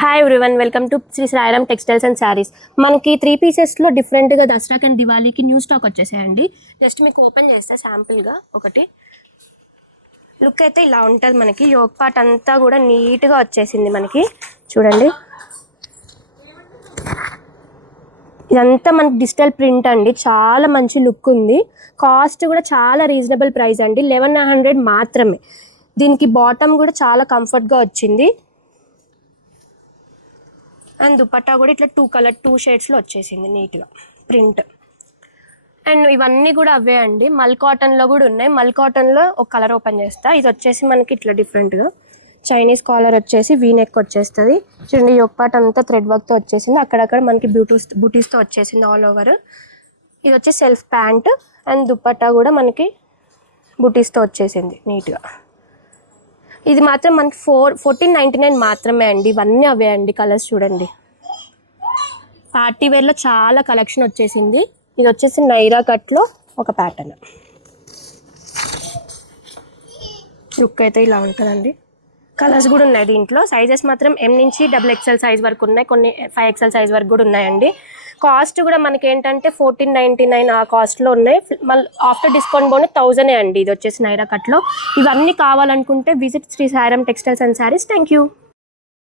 Hi everyone, welcome to Shri Sairam Textiles and sarees. మనకి 3 పీసెస్లో డిఫరెంట్గా దసరాకి అండ్ దివాళీకి న్యూ స్టాక్ వచ్చేసాయండి. జస్ట్ మీకు ఓపెన్ చేస్తా శాంపుల్గా ఒకటి. లుక్ అయితే ఇలా ఉంటుంది. మనకి యోగ్ పార్ట్ అంతా కూడా నీట్గా వచ్చేసింది. మనకి చూడండి, ఇదంతా మనకి డిజిటల్ ప్రింట్ అండి. చాలా మంచి లుక్ ఉంది. కాస్ట్ కూడా చాలా రీజనబుల్ ప్రైస్ అండి, 1100 మాత్రమే. దీనికి బాటమ్ కూడా చాలా కంఫర్ట్గా వచ్చింది. అండ్ దుపట్టా కూడా ఇట్లా 2 షేడ్స్లో వచ్చేసింది నీట్గా ప్రింట్. అండ్ ఇవన్నీ కూడా అవే అండి. మల్ కాటన్లో కూడా ఉన్నాయి. మల్ కాటన్లో ఒక కలర్ ఓపెన్ చేస్తా. ఇది వచ్చేసి మనకి ఇట్లా డిఫరెంట్గా చైనీస్ కాలర్ వచ్చేసి వీ నెక్ వచ్చేస్తుంది. చూడండి, యోగ్ పార్ట్ అంతా థ్రెడ్ వర్క్తో వచ్చేసింది. అక్కడక్కడ మనకి బూటీస్తో వచ్చేసింది ఆల్ ఓవర్. ఇది వచ్చి సెల్ఫ్ ప్యాంట్ అండ్ దుపట్టా కూడా మనకి బూటీస్తో వచ్చేసింది నీట్గా. ఇది మాత్రం మనకి 1499 మాత్రమే అండి. ఇవన్నీ అవే అండి. కలర్స్ చూడండి, పార్టీ వేర్లో చాలా కలెక్షన్ వచ్చేసింది. ఇది వచ్చేసి నైరా కట్లో ఒక ప్యాటర్న్. లుక్ అయితే ఇలా ఉంటుందండి. కలర్స్ కూడా ఉన్నాయి దీంట్లో. సైజెస్ మాత్రం M నుంచి XXL సైజ్ వరకు ఉన్నాయి, కొన్ని 5XL సైజ్ వరకు కూడా ఉన్నాయండి. కాస్ట్ కూడా మనకి ఏంటంటే 1499 ఆ కాస్ట్లో ఉన్నాయి. మళ్ళీ ఆఫ్టర్ డిస్కౌంట్ పోనీ 1000 అండి. ఇది వచ్చేసి నైరా కట్లో. ఇవన్నీ కావాలనుకుంటే visit Shri Sairam Textiles and sarees. Thank you.